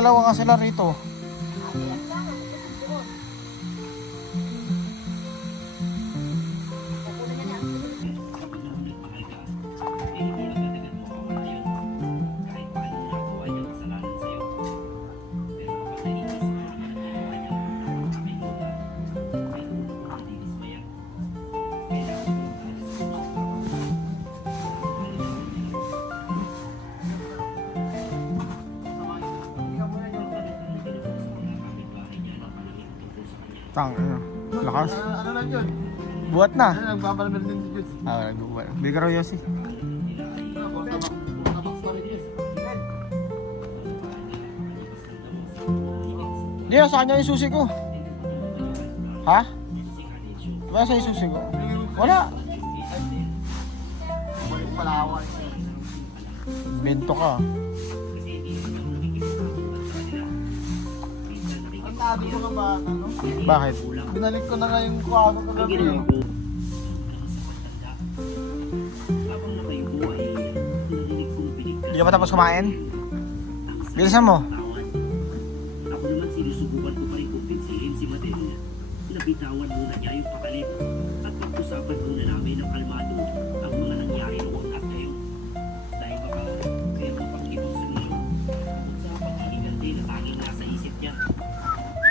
dalawa nga sila rito. Tang, lakas. Ano lang yun? Buhat na. Ano, nagpapalamir din si Jules. Nagbubuhat. Bigaro Yossi. Hindi, sa kanya yung susi ko. Ha? Wala sa yung susi ko. Wala. Balik Palawan. Bento ka. Ang tabi ko nga ba, ano? Bakit? Binalik ko na nga yung kuwago ko gabi. Hindi ka pa tapos kumain? Bilisan mo. Ako naman sinusubukan ko pa rin kumpinsihin si Madel na bitawan muna niya yung pakalim at pag-usapan muna namin ng kalmado ang mga nangyari noon at ngayon. Dahil baka kaya pang ibang solusyon sa paghihingan din na tanging nasa isip niya.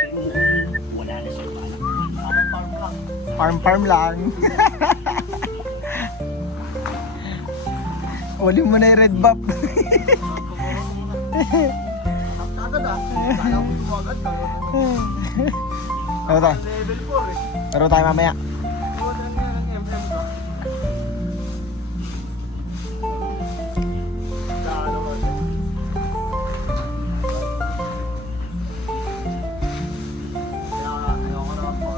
Pero mukhang wala na siyang balak. Parang farm lang. Farm lang. Uli mo na yung red buff. Agad ah. Kaya ko tumagad. Laro tayo. Level 4 eh. Laro tayo mamaya. Iwan na nga ng MM ka. Lalo ko siya. Kaya ayoko naman po.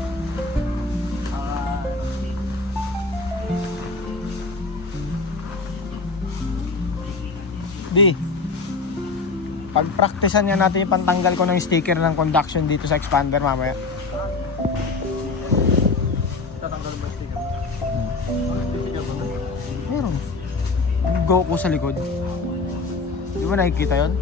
Di. Pag-practicean nga natin yung pantanggal ko ng sticker ng conduction dito sa expander mamaya. Tatanggal ba sticker mo? Ano sticker mo? Meron. Yung Goku sa likod. Di ba nakikita yon?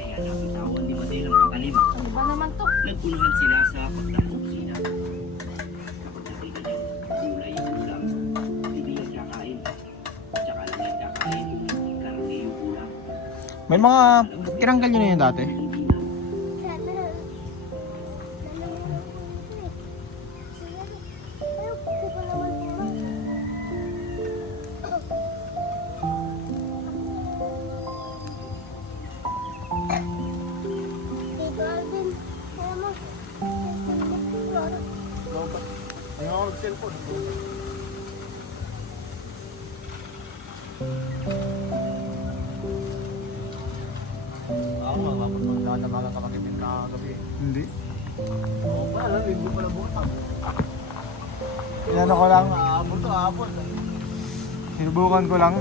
Kaya nabitawan ni Madel ang pakalim. Ano ba naman to? Nagpunahan sila sa pagdakop sina. Kapag nakita niya, gulay yung ulam. Hindi yan kakain. Tsaka lang yan kakain yung karne yung ulam. May mga tinanggal nyo na yun dati. Hindi ako mag-cellphone. Ako nga, kapag magdadamagan ka mag-ibig kagabi. Hindi. Oo pa, alam, hindi pala butang. Yan ako lang. Aabot to, aabot. Sinubukan ko lang.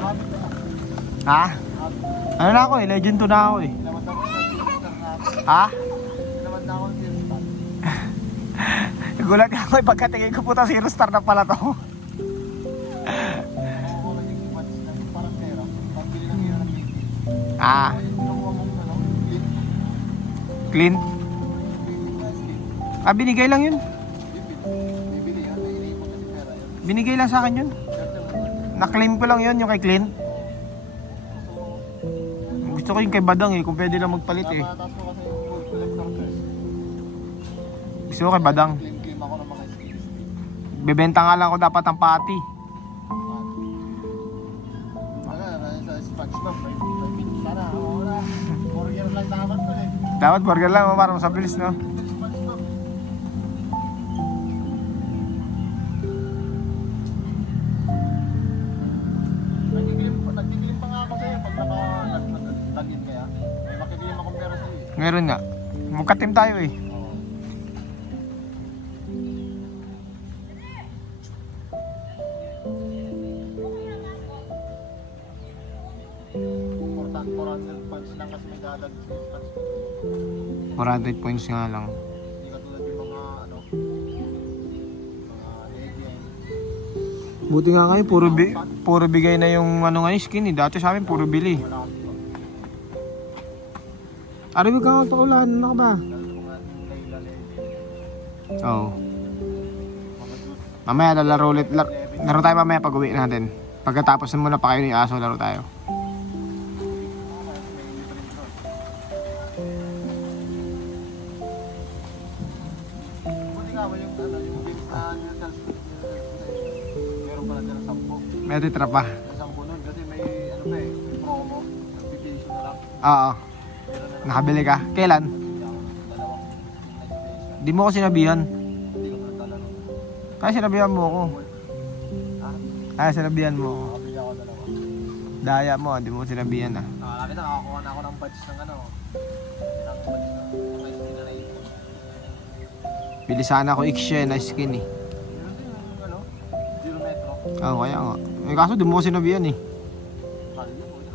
Habit na. Ha? Ano na ako eh? Legend 2 na ako eh. Naman ako sa sister natin. Ha? Naman ako sa sister. Gulat ako eh. Pagkatingin ko puta 0 star na pala to. Oo, naging iwats na parang pera. Pambili ng hero ng TV. Ah, Yung kinukuha mong ano, link. clean. Basic na skin. Ah, binigay lang yun. Bibili yan, may iniipon kasi pera yan. Binigay lang sa akin yun. Swerte mo yun. Na-claim ko lang yun, yung kay Clean. Gusto ko yung kay Badang eh, kung pwede lang magpalit eh. Napataas mo kasi yung gold collector ko eh. Gusto ko kay Badang. Claim ako ng mga skins. Bebenta nga lang ako dapat ang pati. Wala, sa SpongeBob, may sana, wala. 4 year lang dapat ko eh. Dapat burger lang para masabilis no. SpongeBob. Nagkikilim pa nga ako sa'yo pag naka-login kaya. May makikilim akong pera sa'yo eh. Ngayon nga. Magka-team tayo eh. Oo. Important 400 points lang kasi nagdadag sa SpongeBob. 400 points nga lang. Hindi katulad yung mga ano, mga legend. Buti nga kayo, puro bigay na yung ano nga yung skin eh. Dati sa amin puro bili. Wala ako. Arabi ka nga paulahan, ano ka ba? Lalo yung mga Layla legend. Oo. Mga juice. Mamaya lalaro ulit. Laro tayo mamaya pag uwi natin. Pagkatapos na muna pa kayo ni Aso, laro tayo. Buti nga ba yung ano, yung games na May titra pa. Isang bunod kasi may ano ba eh, may promo. Notification na lang. Oo. Meron na lang Nakabili ka. Kailan? dalawang notification. Di mo ko sinabihan. Hindi ko natala nun. Kaya sinabihan mo ako. Ha? Kaya sinabihan mo ako. Nakabili ako dalawa. Daya mo, di mo ko sinabihan ah. Nakalapit na, nakakuha na ako ng batch ng ano. Ng batch ng size nila na ito. Bili sana ako X-Shen na skin eh. Meron din yung ano, 0 metro. Oo, kaya nga. Eh kaso di mo ko sinabihan eh. Kali yun po yan.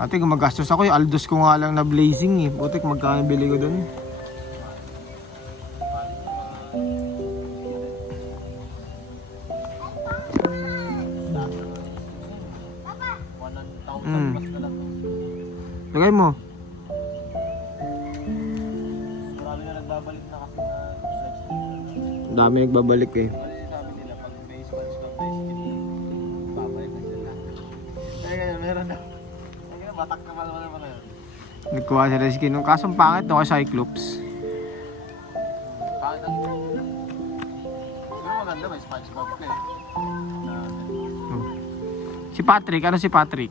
Ate, gumagastos ako yung Aldos ko nga lang na blazing eh. Butik magkano bili ko dun. Mm. Mas na lang. Lagay mo. Marami na nagbabalik na kasi na sex nila. Dami nagbabalik eh. Kasi sabi nila pag may sponge ka may skin, babalik na sila. Kaya ganyan, meron na. Kaya ganyan, batak ka pa naman na yun. Nagkuha sila skin nung kasong pangit no kay Cyclops. Bakit ang siguro maganda, may SpongeBob ka eh. Na, Si Patrick, ano si Patrick?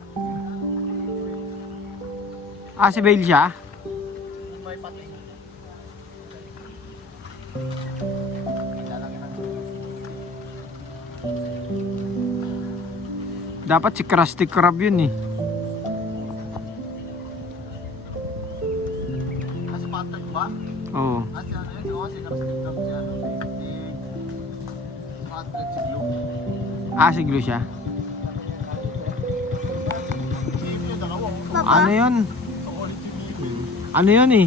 Ah, si Bale siya? may pating. Lalaki ng Dapat si Krusty Krab yun eh. si Patrick ba? Oo. Si ano yun? Oo, si Krusty Krab si ano. Si Patrick, si Blue. Ah, si Glue siya. Ano yun? Ano yun eh?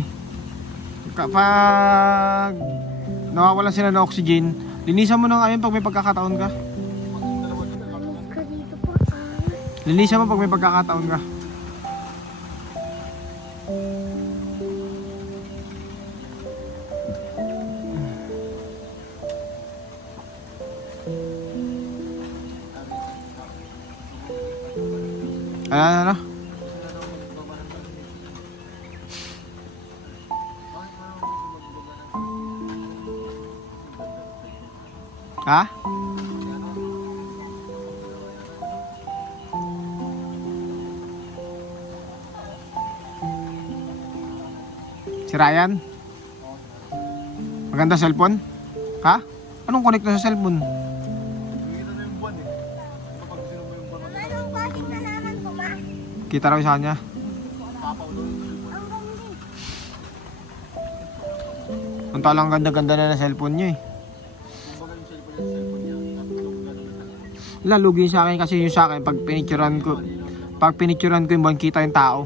Kapag nawawalan sila ng oxygen, linisan mo ng ayon pag may pagkakataon ka. Linisan mo pag may pagkakataon ka. Ano? Ha? Si Ryan? Maganda cellphone? Ha? Anong connect na sa cellphone? Nakikita na yung buwan eh. Kapag sino mo yung buwan, Anong klaseng nalaman ko ba? Kita raw sa kanya. papaulo yung cellphone. Ang ganda. Ang talang ganda-ganda na ng cellphone niya eh. Kumbaga yung cellphone niya. Tapos yung gano'n. Lalugi sa akin kasi yung sa akin pag pinicturan ko yung buwan kita yung tao.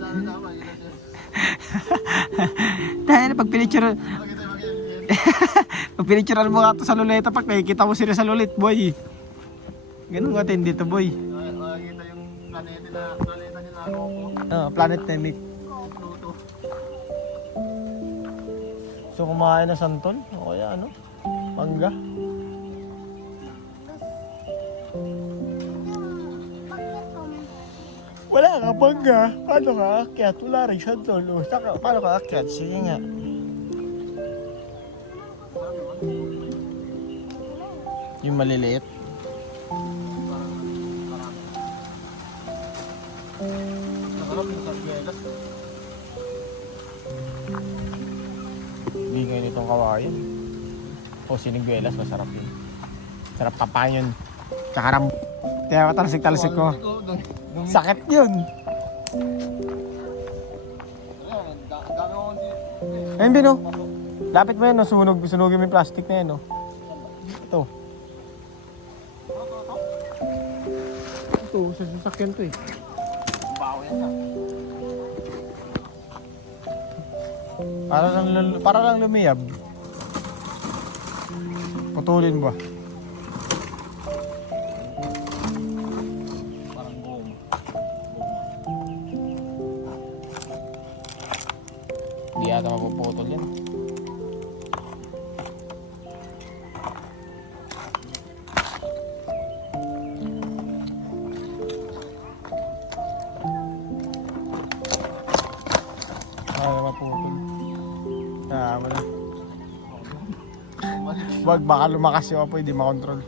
Tama, yun na siya. Dahil pag pinicturan Makita yung mag-yan. pag pinicturan mo nga to sa luleta pag nakikita mo sila sa lulit boy. Ganun nga tindi to boy. Makikita yung planeta nila ako po. Planet Namek. Pluto. So kumain na santol o kaya ano? Mangga. Wala ka mangga. Paano ka akyat? Wala rin santol. Paano ka akyat? Sige nga. Yung maliliit. Nakalap yung sargelas. Hindi ngayon itong kawain. O siniguelas, masarap yun. Sarap kapain yun. Kakaram. Kaya matalsik-talsik ko. Sakit yun. Dami ko kasi. Ayun din oh. Lapit mo yan, no? Sunugin mo yung plastic na yan. No? Ito. Ito, sa sasakyan to eh. Bawo yan ha. Para lang lumiyab. Putulin ba? Parang boom. Hindi yata mapuputol yan. Mapuputol. Tama na. Wag baka lumakas yung apoy, di makontrol.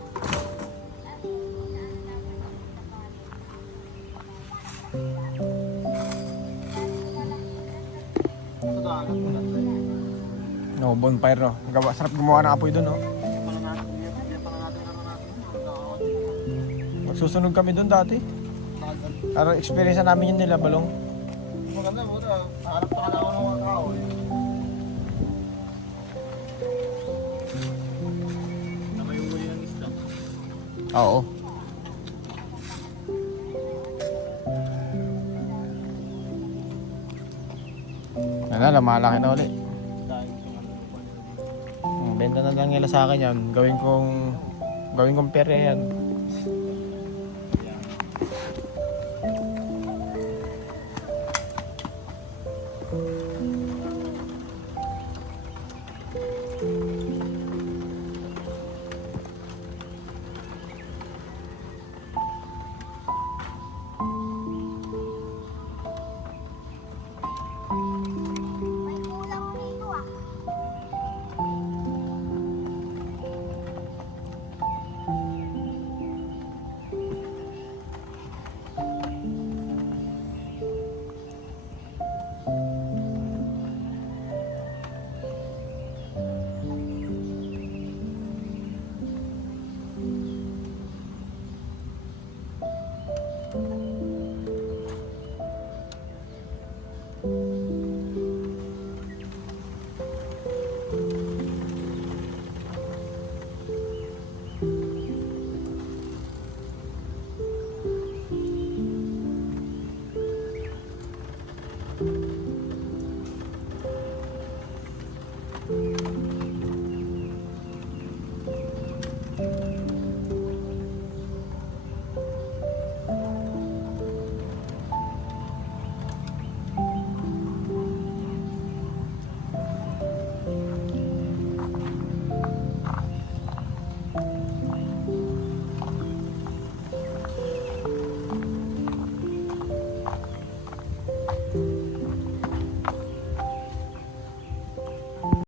Oh, bonfire no. Sarap gumawa ng apoy doon no. Magsusunog kami doon dati. Parang experience na namin yun nila, Balong. Maganda, harap pa ka na ako ng mga tao eh. Naman yung huli ng isda. Oo. Ano, lumalaki na ulit. Benta na lang nila sa akin yan. Gawin kong perya yan.